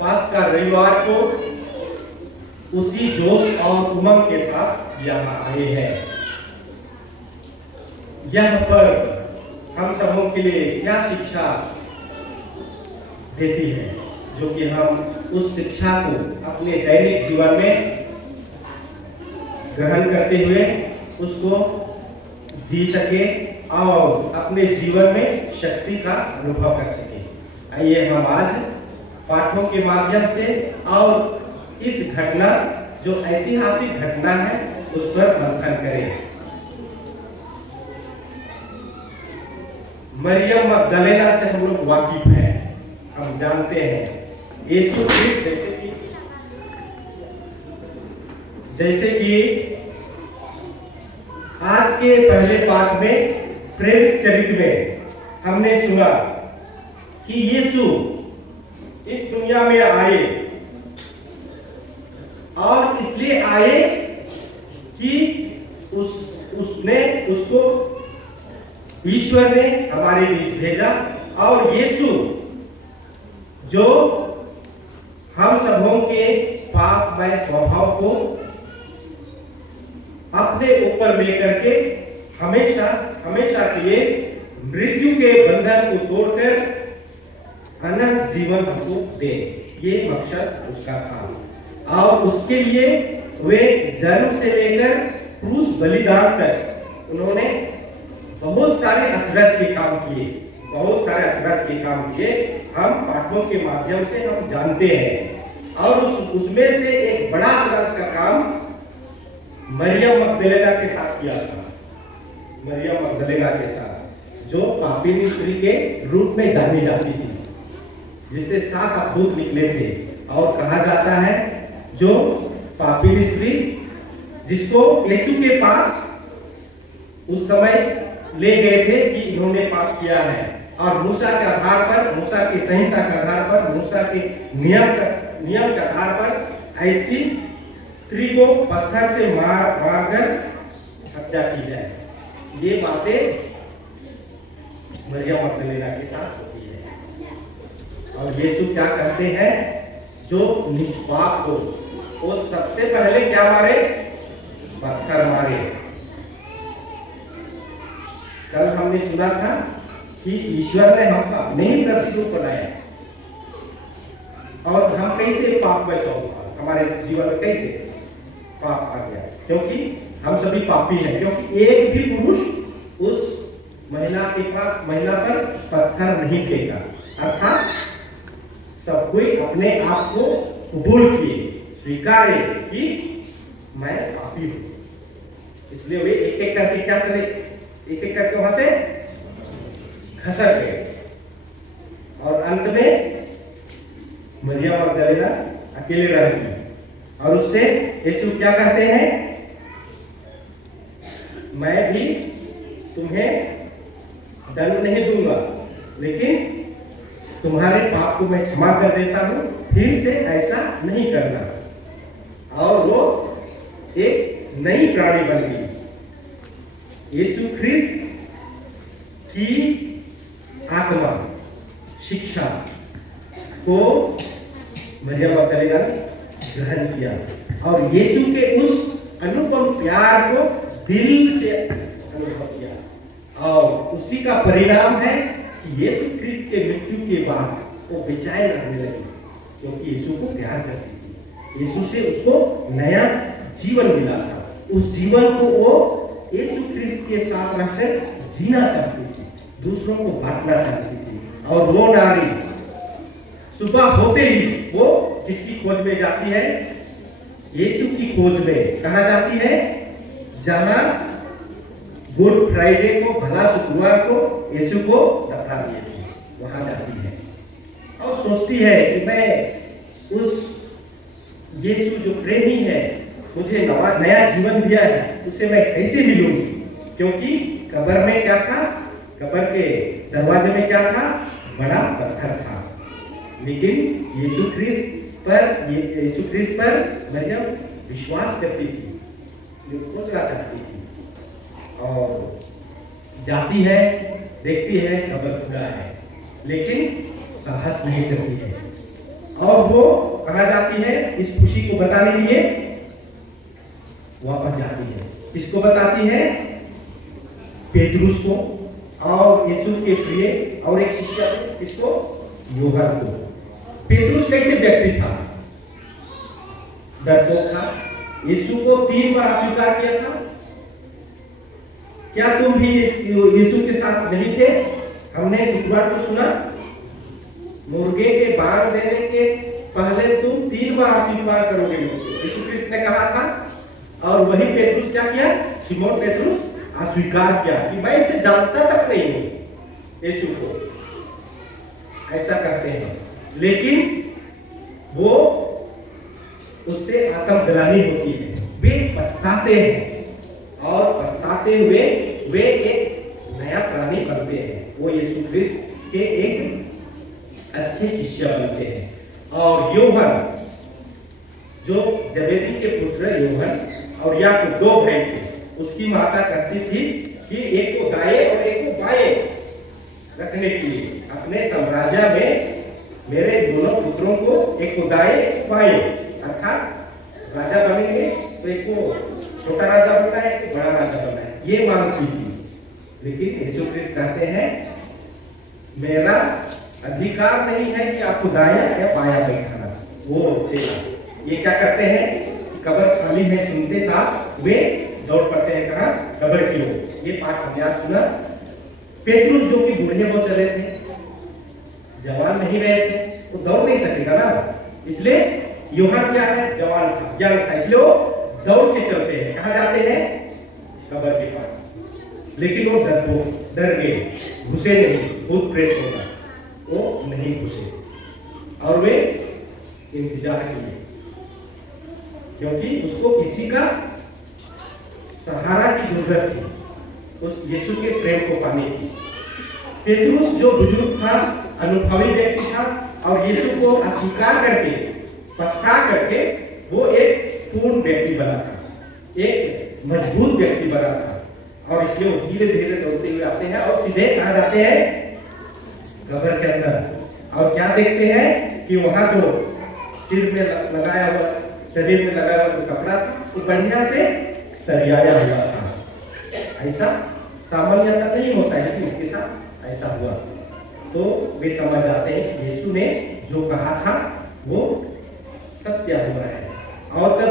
पास का रविवार को उसी जोश और उमंग के साथ यहाँ आए हैं। यह पर हम सबों के लिए क्या शिक्षा देती है, जो कि हम उस शिक्षा को अपने दैनिक जीवन में ग्रहण करते हुए उसको जी सके और अपने जीवन में शक्ति का अनुभव कर सके। आइए हम आज पाठों के माध्यम से और इस घटना, जो ऐतिहासिक घटना है, उस पर मंथन करें। मरियम मगदलेना से हम लोग वाकिफ हैं, हम जानते हैं यीशु क्रिस्त जैसे कि आज के पहले पाठ में प्रेरित चरित्र में हमने सुना कि यीशु इस दुनिया में आए और इसलिए आए कि उसने उसको ईश्वर ने हमारे बीच भेजा और यीशु जो हम सबों के पापमय स्वभाव को अपने ऊपर लेकर के हमेशा हमेशा के लिए मृत्यु के बंधन को तोड़कर अनंत जीवन हमको दे, ये मकसद उसका था। और उसके लिए वे जन्म से लेकर क्रूस बलिदान तक उन्होंने बहुत सारे अचरज के काम किए, बहुत सारे अचरज के काम किए। हम पाठों के माध्यम से हम जानते हैं और उसमें से एक बड़ा अचरज का काम मरियम मगदलेना के साथ किया था। मरियम मगदलेना के साथ, जो पापिनी स्त्री के रूप में जानी जाती थी, जिससे 7 अद्भुत निकले थे। और कहा जाता है जो पापिनी स्त्री जिसको यीशु के पास उस समय ले गए थे कि इन्होंने पाप किया है, और मूसा के आधार पर, मूसा की संहिता के आधार पर, मूसा के नियम के आधार पर ऐसी स्त्री को पत्थर से मारकर हत्या की जाए। ये बातें मरियम मगदलेना के साथ होती है। और यीशु क्या करते हैं, जो निष्पाप हो वो सबसे पहले क्या मारे, पत्थर मारे। कल हमने सुना था कि ईश्वर ने हमको अपने ही प्रतिरूप बनाया, और हम कैसे पाप में हमारे जीवन में कैसे पाप आ गया, क्योंकि हम सभी पापी हैं। क्योंकि एक भी पुरुष उस महिला पर पत्थर नहीं फेंका, अर्थात सब कोई अपने आप को कबूल किए, स्वीकारे कि मैं पापी हूं। इसलिए वे एक एक करके क्या चले, एक एक करके वहां से खसक गए, और अंत में मरियम मगदलेना अकेले रह गई। और उससे यीशु क्या कहते हैं, मैं भी तुम्हें दंड नहीं दूंगा, लेकिन तुम्हारे पाप को मैं क्षमा कर देता हूं, फिर से ऐसा नहीं करना। और वो एक नई प्राणी बन गई। यीशु ख्रिस्त की आत्मा शिक्षा को मरियम मगदलेना ग्रहण किया, और यीशु के उस अनुपम प्यार को दिल से अनुभव किया, और उसी का परिणाम है कि यीशु ख्रिस्त के मृत्यु के बाद वो बेचैन रहने लगी, क्योंकि यीशु को प्यार करती थी। यीशु से उसको नया जीवन मिला था। उस जीवन को वो यीशु ख्रिस्त के साथ रहकर जीना चाहती थी, दूसरों को बांटना चाहती थी। और वो नारी सुबह होते ही वो किसकी खोज में जाती है, यीशु की खोज में। कहा जाती है, जहां गुड फ्राइडे को, भला शुक्रवार को यीशु को दफना दिया था, वहां जाती है और सोचती है कि मैं उस यीशु जो प्रेमी है, मुझे नया जीवन दिया है, उसे मैं कैसे मिलूंगी। क्योंकि कब्र में क्या था, कब्र के दरवाजे में क्या था, बड़ा पत्थर था। लेकिन यीशु ख्रिस्त पर मरियम विश्वास करती थी, जो खोजना चाहती थी, और जाती है, देखती है कब्र खुला है, लेकिन साहस नहीं करती है। और वो कहाँ जाती है इस खुशी को बताने के लिए? वापस जाती है। किसको बताती है? पेतरुस को और यीशु के प्रिय और एक शिष्य इसको यूहन्ना को। पेतरुस कैसे व्यक्ति था? डरपोक था। यीशु को 3 बार अस्वीकार किया था। क्या तुम भी यीशु के साथ नहीं थे? हमने शुक्रवार को सुना, मुर्गे के बांग देने के पहले तुम 3 बार अस्वीकार करोगे यीशु क्रिस्त ने कहा था। और वही पेतरुस क्या किया? सिमोन पेतरुस अस्वीकार किया कि मैं इसे जानता तक नहीं हूं यीशु को। ऐसा करते हैं, लेकिन वो उससे आत्मग्लानि होती है। वे पछताते हैं और पछताते हुए वे एक नया प्राणी बनते हैं। वो यीशु क्रिस्त के एक अच्छे शिष्य बनते हैं। और यूहन्ना जो जबेदी के पुत्र यूहन्ना और याकूब 2 भाई थे, उसकी माता कहती थी कि एक को दाएं और एक को बाएं रखने के लिए अपने साम्राज्य में मेरे दोनों पुत्रों को एक को दाएं बाएं, अर्थात राजा बनेंगे तो एक को छोटा राजा बनना है, एक को बड़ा राजा बनना है, ये मांगती थी। लेकिन यीशु क्रिस्त कहते हैं मेरा अधिकार नहीं है कि आपको दाया या बाया बैठाना। वो चेला ये क्या करते हैं? कब्र खाली है सुनते साथ वे दौड़ पड़ते हैं कहाँ? कब्र की ओर। ये पाठ हमने आज सुना। पेतरुस जो कि बूढ़े हो चले थे, जवान नहीं रहे थे, तो दौड़ नहीं सकेगा ना। इसलिए यूहन्ना क्या है? जवान था, यंग था, इसलिए वो दौड़ के चलते हैं। कहाँ जाते हैं? कब्र के पास। लेकिन वो डर गए, घुसे नहीं, भूत प्रेत होगा, वो नहीं घुसे और वे इंतजार किए, क्योंकि उसको किसी का सहारा की जरूरत थी उस यीशु के प्रेम को पाने की। पेतरुस जो बुजुर्ग था, अनुभवी व्यक्ति था और यीशु को अस्वीकार करके पछता करके वो एक पूर्ण व्यक्ति बना था, एक मजबूत व्यक्ति बना था। और इसलिए वो धीरे धीरे दौड़ते हुए आते हैं और सीधे कहाँ जाते हैं? कब्र के अंदर। और क्या देखते हैं कि वहां जो सिर में लगाया हुआ, शरीर में लगाया हुआ जो कपड़ा था वो बढ़िया से सरियाया हुआ था। ऐसा सामान्यतः नहीं होता है, लेकिन इसके साथ ऐसा हुआ। तो वे समझ जाते हैं कि यीशु ने जो कहा था वो सत्य हुआ है। और तब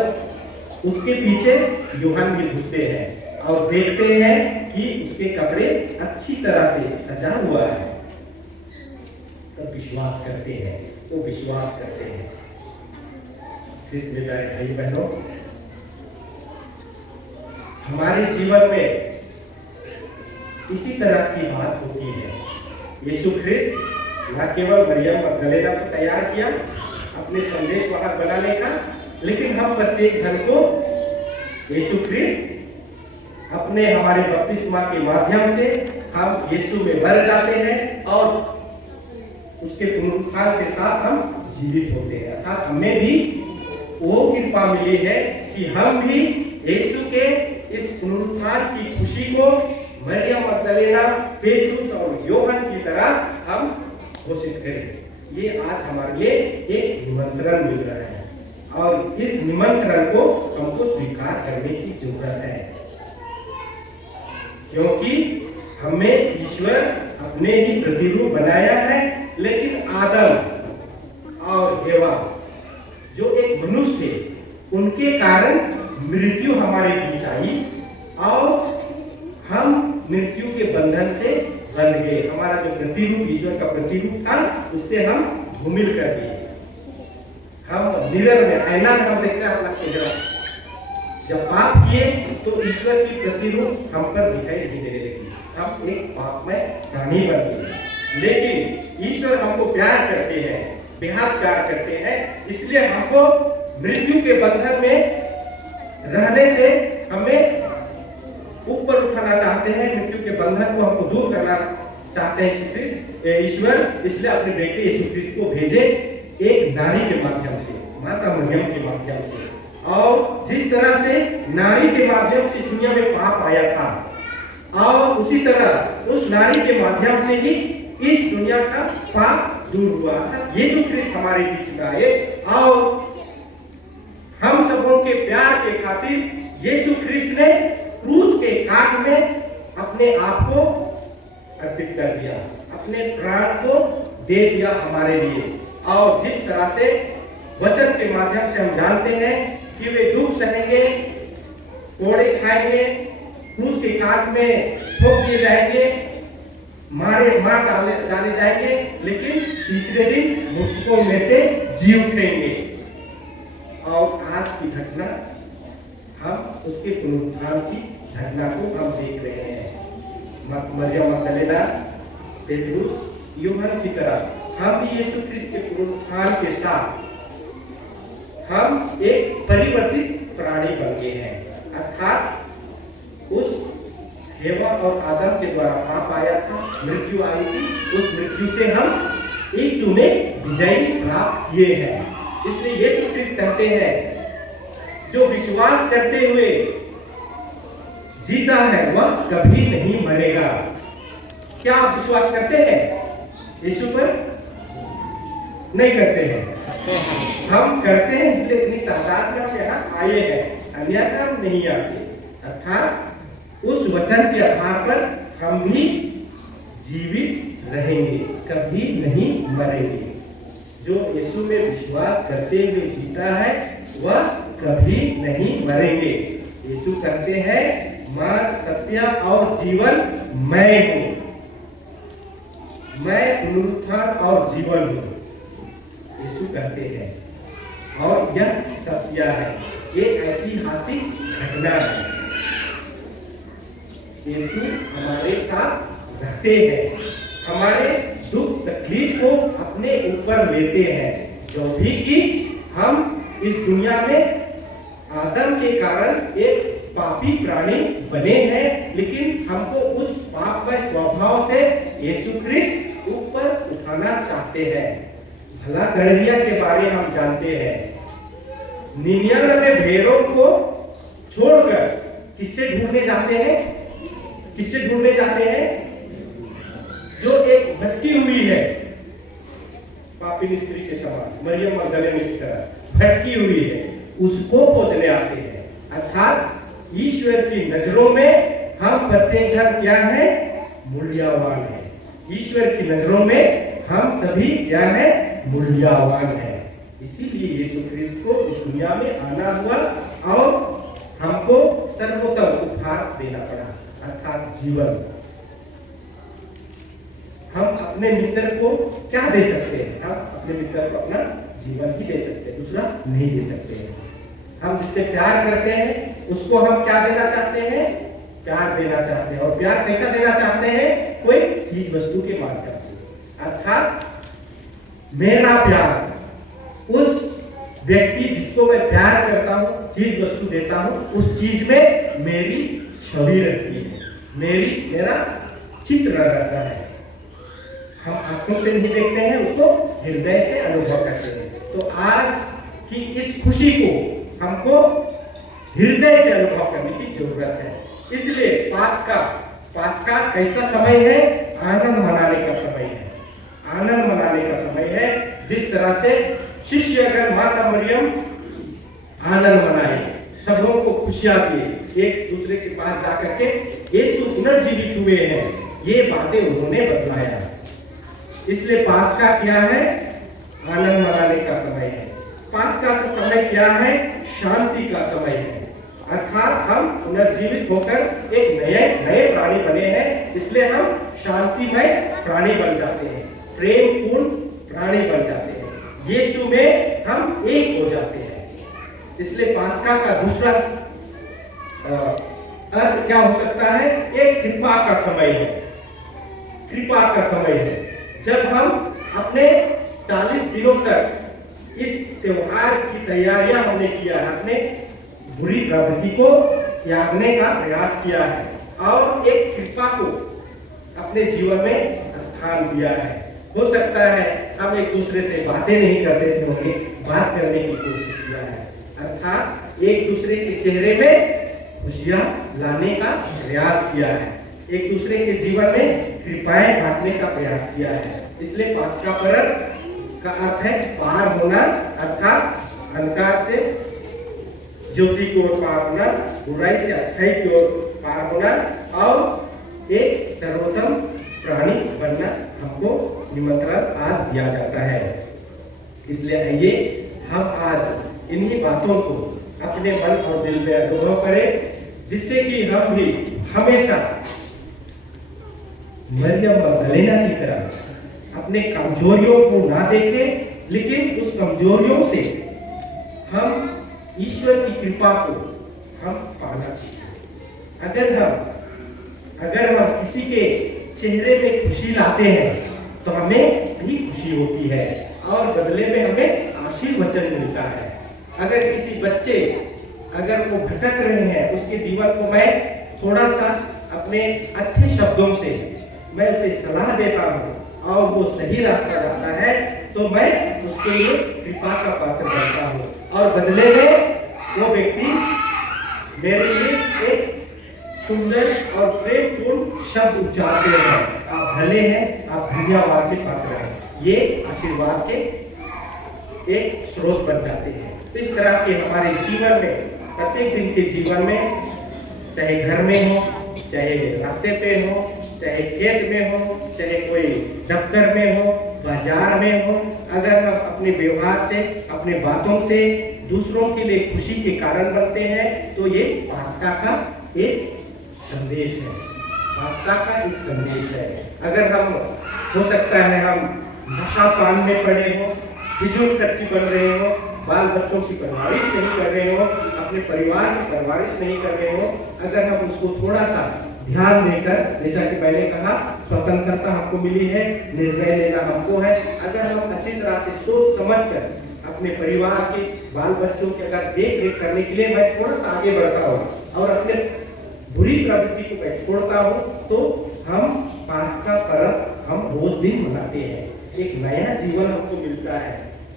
उसके पीछे यूहन्ना भी घुसते हैं और देखते हैं कि उसके कपड़े अच्छी तरह से सजा हुआ है। तब विश्वास करते हैं, तो विश्वास करते हैं। भाई बहनों, हमारे जीवन में इसी तरह की बात होती है। यीशु क्रिस्त न केवल मरियम मगदलेना को तैयार किया अपने संदेश वाहक बनाने का, लेकिन हम प्रत्येक जन को यीशु क्रिस्त अपने हमारे बपतिस्मा के माध्यम से हम यीशु में भर जाते हैं और उसके पुनरुत्थान के साथ हम जीवित होते हैं। अर्थात हमें भी वो कृपा मिली है कि हम भी यीशु के इस पुनरुत्थान की खुशी को मरियम मगदलेना, पेतरुस और यूहन्ना की तरह हम घोषित करें। ये आज हमारे लिए एक निमंत्रण मिल रहा है और इस निमंत्रण को हमको स्वीकार करने की जरूरत है, क्योंकि हमें ईश्वर अपने ही प्रतिरूप बनाया है। लेकिन आदम और हेवा जो एक मनुष्य थे, उनके कारण मृत्यु हमारे बीच आई और हम मृत्यु के बंधन से बंध गए। हमारा जो प्रतिरूप ईश्वर का प्रतिरूप था उससे हम धूमिल कर दिए। हम मिरर में, आईना में हम देखते हैं अपना चेहरा। जब पाप किए तो ईश्वर की प्रतिरूप हम पर दिखाई नहीं देने लगी, हम एक पाप में प्राणी बन गए। लेकिन ईश्वर हमको प्यार करते हैं, बेहद प्यार करते हैं, इसलिए हमको मृत्यु के बंधन में रहने से हमें ऊपर उठाना चाहते हैं। मृत्यु के बंधन को हमको दूर करना चाहते हैं ईश्वर, इसलिए अपने बेटे यीशु क्रिस्त को भेजे एक नारी के माध्यम से, माता मरियम के माध्यम से। और जिस तरह से नारी के माध्यम से दुनिया में पाप आया था और उसी तरह उस नारी के माध्यम से ही इस दुनिया का पाप दूर हुआ। यीशु ख्रिस्त हमारे बीच में आए और हम सबों के प्यार के खातिर यीशु ख्रिस्त ने क्रूस के काट में अपने आप को अर्पित कर दिया, अपने प्राण को दे दिया हमारे लिए। और जिस तरह से वचन के माध्यम से हम जानते हैं कि वे दुख सहेंगे, कोड़े खाएंगे, क्रूस के काट में ठोक दिए जाएंगे, मार डाले जाएंगे, लेकिन तीसरे दिन मृतकों में से जी उठेंगे। और आज की घटना, हम उसके पुनरुत्थान की घटना को हम देख रहे हैं। मरियम मगदलेना, पेतरुस, यूहन्ना की तरह हम भी यीशु ख्रिस्त के पुनरुत्थान के साथ हम एक परिवर्तित प्राणी बन गए हैं। अर्थात उस हेवा और आदम के द्वारा पाप आया था, मृत्यु आई थी, उस मृत्यु से हम यीशु में विजय प्राप्त किए हैं। इसलिए यीशु ख्रिस्त कहते हैं, जो विश्वास करते हुए जीता है वह कभी नहीं मरेगा। क्या आप विश्वास करते हैं यीशु पर? नहीं करते हैं। हम करते हैं, इसलिए इतनी तादाद में हम यहाँ आए हैं, अन्यथा हम नहीं आते। अर्थात उस वचन के आधार पर हम भी जीवित रहेंगे, कभी नहीं मरेंगे। जो यीशु में विश्वास करते हुए जीता है वह कभी नहीं मरेंगे। यीशु कहते हैं, मार्ग, सत्य और जीवन मैं हूं, मैं पुनरुत्थान और जीवन हूं, यीशु कहते हैं। और यह सत्य है, ये ऐतिहासिक घटना है। यीशु हमारे साथ रहते हैं, हमारे दुख तकलीफ को अपने ऊपर लेते हैं। जो भी कि हम इस दुनिया में आदम के कारण एक पापी प्राणी बने हैं, लेकिन हमको उस पापमय स्वभाव से यीशु ख्रिस्त ऊपर उठाना चाहते हैं। भला गड़रिया के बारे हम जानते हैं, 99 भेड़ों को छोड़कर किससे ढूंढने जाते हैं? किससे ढूंढने जाते हैं? जो एक भटकी हुई है, पापी स्त्री के समान, मरियम मगदलेना की तरह भटकी हुई है, उसको खोजने आते हैं। अर्थात ईश्वर की नजरों में हम प्रत्येक जन क्या है? मूल्यवान है। ईश्वर की नजरों में हम सभी क्या है? मूल्यवान है। इसीलिए यीशु ख्रिस्त को इस दुनिया में आना हुआ और हमको सर्वोत्तम उपहार देना पड़ा, अर्थात जीवन। हम अपने मित्र को क्या दे सकते हैं? हम अपने मित्र को अपना जीवन ही दे सकते हैं, दूसरा नहीं दे सकते हैं। हम जिससे प्यार करते हैं उसको हम क्या देना चाहते हैं? प्यार देना चाहते हैं। और प्यार कैसा देना चाहते हैं? कोई चीज वस्तु के माध्यम से। अर्थात मेरा प्यार उस व्यक्ति जिसको मैं प्यार करता हूं, चीज वस्तु देता हूं, उस चीज में मेरी छवि रहती है, मेरा चित्र रहता है। हम आंखों से नहीं देखते हैं, उसको हृदय से अनुभव करते हैं। तो आज की इस खुशी को हमको हृदय से अनुभव करने की जरूरत है। इसलिए पास्का कैसा समय है? आनंद मनाने का समय है, आनंद मनाने का समय है। जिस तरह से शिष्य अगर माता मरियम आनंद मनाए, सबों को खुशियां दिए, एक दूसरे के पास जाकर के यीशु पुनर्जीवित हुए हैं, ये बातें उन्होंने बतलाया। इसलिए पास्का क्या है? आनंद मनाने का समय है। पास्का का समय क्या है? शांति का समय है। अर्थात हम पुनर्जीवित होकर एक नए प्राणी बने हैं, इसलिए हम शांतिमय प्राणी बन जाते हैं, प्रेम पूर्ण प्राणी बन जाते हैं। यीशु में हम एक हो जाते हैं। इसलिए पास्का का दूसरा अर्थ क्या हो सकता है? एक कृपा का समय है, कृपा का समय है। जब हम अपने 40 दिनों तक इस त्योहार की तैयारियां हमने किया है, अपने बुरी प्रवृत्ति को त्यागने का प्रयास किया है और एक कृपा को अपने जीवन में स्थान दिया है। हो सकता है हम एक दूसरे से बातें नहीं करते थे, होंगे बात करने की कोशिश किया है, अर्थात एक दूसरे के चेहरे में खुशियां लाने का प्रयास किया है, एक दूसरे के जीवन में कृपाएं बांटने का प्रयास किया है। इसलिए पास्का पर्व का अर्थ है पार होना, अर्थात अंधकार से ज्योति की ओर पार होना, बुराई से अच्छाई की ओर पार होना और एक सर्वोत्तम प्राणी बनना हमको निमंत्रण आज दिया जाता है। इसलिए आइए हम आज इन्हीं बातों को अपने मन और दिल में अनुभव करें, जिससे कि हम भी हमेशा मरियम मगदलेना की तरह अपने कमजोरियों को ना देखें, लेकिन उस कमजोरियों से हम ईश्वर की कृपा को हम पाना सीखें। अगर हम किसी के चेहरे में खुशी लाते हैं तो हमें भी खुशी होती है और बदले में हमें आशीर्वचन मिलता है। अगर किसी बच्चे अगर वो भटक रहे हैं, उसके जीवन को मैं थोड़ा सा अपने अच्छे शब्दों से मैं उसे सलाह देता हूँ और वो सही रास्ता जाता है, तो मैं उसके लिए कृपा का पात्र बनता हूँ और बदले में वो व्यक्ति मेरे लिए एक सुंदर और प्रेमपूर्ण शब्द उच्चारते हैं, आप भले हैं, आप धन्यवाद के पात्र हैं। ये आशीर्वाद के एक स्रोत बन जाते हैं। तो इस तरह के हमारे जीवन में, प्रत्येक दिन के जीवन में, चाहे घर में हो, चाहे रास्ते पे हो, चाहे खेत में हो, चाहे कोई दफ्तर में हो, बाजार में हो, अगर हम अपने व्यवहार से, अपने बातों से दूसरों के लिए खुशी के कारण बनते हैं, तो ये पास्का का एक संदेश है। पास्का का एक संदेश है। अगर हम, हो सकता है हम नशा पान में पड़े हो, फिजूल खर्ची बन रहे हो, बाल बच्चों की परवरिश नहीं कर रहे हो, अपने परिवार की परवरिश नहीं कर रहे हो, अगर हम उसको थोड़ा सा ध्यान देकर, जैसा कि पहले कहा, स्वतंत्रता हमको मिली है, निर्णय लेना हमको है, अगर हम अच्छी तरह से सोच समझकर अपने परिवार के बाल बच्चों के अगर देख रेख करने के लिए मैं थोड़ा सा आगे बढ़ता हूँ और अपने बुरी प्रवृत्ति को मैं छोड़ता हूँ, तो हम पास्का पर्व हम रोज दिन मनाते हैं। एक नया जीवन हमको मिलता है,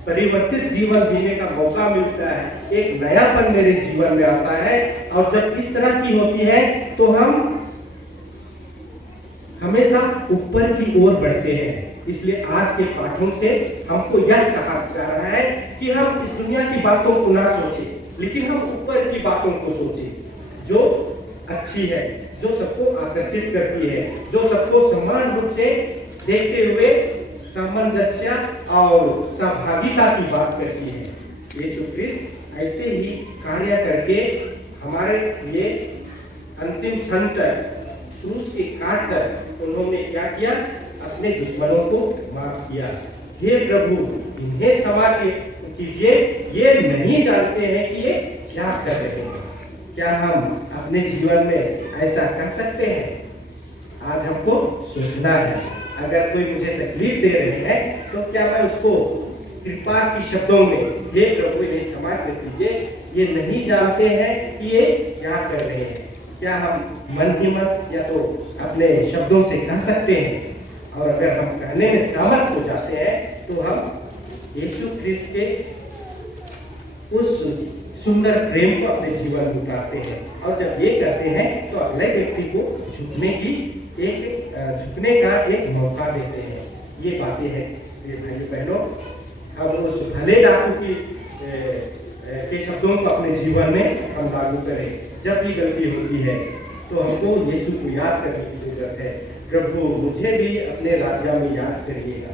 परिवर्तित जीवन जीने का मौका मिलता है, एक नयापन मेरे जीवन में आता है। और जब इस तरह की होती है तो हम हमेशा ऊपर की ओर बढ़ते हैं। इसलिए आज के पाठों से हमको यह कहा जा रहा है कि हम इस दुनिया की बातों को ना सोचें, लेकिन हम ऊपर की बातों को सोचें, जो अच्छी है, जो सबको आकर्षित करती है, जो सबको समान रूप से देखते हुए सामंजस्य और सहभागिता की बात करती है। यीशु ख्रिस्त ऐसे ही कार्य करके हमारे लिए अंतिम क्षण तक क्रूस के काट कर उन्होंने क्या किया, अपने दुश्मनों को माफ किया। हे प्रभु, इन्हें क्षमा कीजिए, ये नहीं जानते हैं कि ये क्या कर रहे हैं। क्या हम अपने जीवन में ऐसा कर सकते हैं? आज हमको सोचना है। अगर कोई मुझे तकलीफ दे रहे हैं तो क्या मैं उसको कृपा के शब्दों में, हे प्रभु इन्हें क्षमा कर दीजिए, ये नहीं जानते हैं कि ये क्या कर रहे हैं, क्या हम मन ही मन या तो अपने शब्दों से कह सकते हैं? और अगर हम कहने में समर्थ हो जाते हैं तो हम यीशु ख्रिस्त के उस सुंदर प्रेम को अपने जीवन में उतारते हैं। और जब ये करते हैं तो अगले व्यक्ति को झुकने का एक मौका देते हैं। ये बातें हैं मेरे भाई बहनों, हम उस भले डाकू के शब्दों को अपने जीवन में हम लागू करें। जब भी गलती होती है तो हमको यीशु को याद करने की जरूरत है। प्रभु, मुझे भी अपने राज्य में याद करिएगा।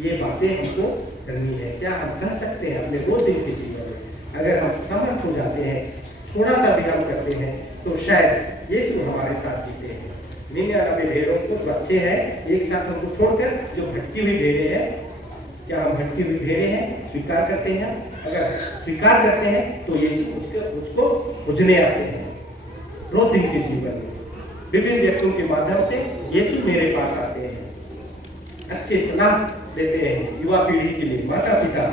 ये बातें हमको करनी है। क्या हम कर सकते हैं अपने रोज दिन के जीवन में? अगर हम समर्थ हो जाते हैं, थोड़ा सा भी हम करते हैं, तो शायद यीशु हमारे साथ जीते हैं। मैंने अपने भेड़ों को जो अच्छे हैं एक साथ हमको छोड़कर जो भटकी हुई भेड़े हैं, क्या हम भटकी हुई भेड़े हैं स्वीकार करते हैं? अगर स्वीकार करते हैं तो यीशु उसको खोजने आते हैं। रोज दिन के जीवन में विभिन्न व्यक्तियों के माध्यम से यीशु मेरे पास आते हैं, अच्छे सलाह देते हैं। युवा पीढ़ी के लिए माता पिता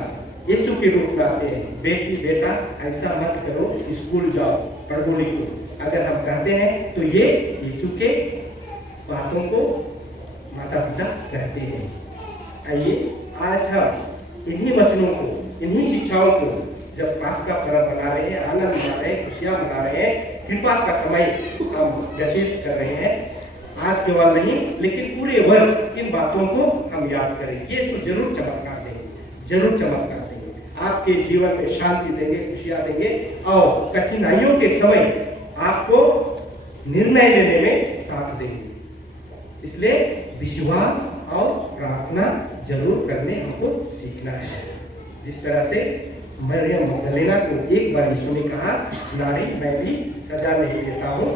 यीशु के रूप में आते हैं, बेटी बेटा ऐसा मत करो, स्कूल जाओ, पढ़ो लिखो। अगर हम कहते हैं तो ये यीशु के बातों को माता पिता कहते हैं। आइए आज हम इन्हीं वचनों को, इन्हीं शिक्षाओं को जब पास्का पर्व मना रहे हैं, आनंद मना रहे हैं, खुशियां मना रहे हैं, कृपा का समय हम व्यतीत कर रहे हैं, आज केवल नहीं लेकिन पूरे वर्ष इन बातों को हम याद करें। यीशु जरूर चमत्कार देंगे, जरूर चमत्कार देंगे, आपके जीवन में शांति देंगे, खुशियां देंगे और कठिनाइयों के समय आपको निर्णय लेने में साथ देंगे। इसलिए विश्वास और प्रार्थना जरूर करने हमको सीखना है। जिस तरह से मरियम मगदलीना को एक बार यीशु ने कहा, नारी मैं भी सजा नहीं देता हूँ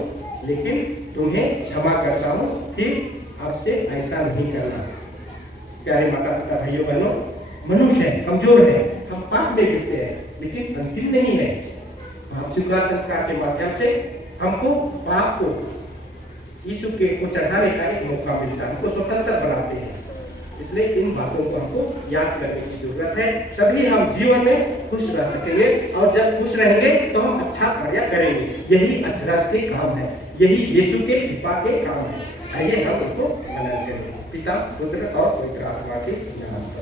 लेकिन तुम्हें क्षमा करता हूँ, फिर आपसे ऐसा नहीं करना। प्यारे माता पिता भाइयों बहनों, मनुष्य है, कमजोर है, हम पाप में गिरते हैं लेकिन अंतिम नहीं है। हम स्वीकार संस्कार के माध्यम से हमको पाप को यीशु के को चढ़ाने का एक मौका मिलता है, हमको स्वतंत्र बनाते हैं। इसलिए इन बातों को हमको याद करने की जरूरत है, तभी हम जीवन में खुश रह सकेंगे और जब खुश रहेंगे तो हम अच्छा कार्य करेंगे। यही अक्षराज के काम है, यही यीशु के कृपा के काम है। आइए हम उसको मनन करें। पिता, पुत्र और पवित्र आत्मा के नाम।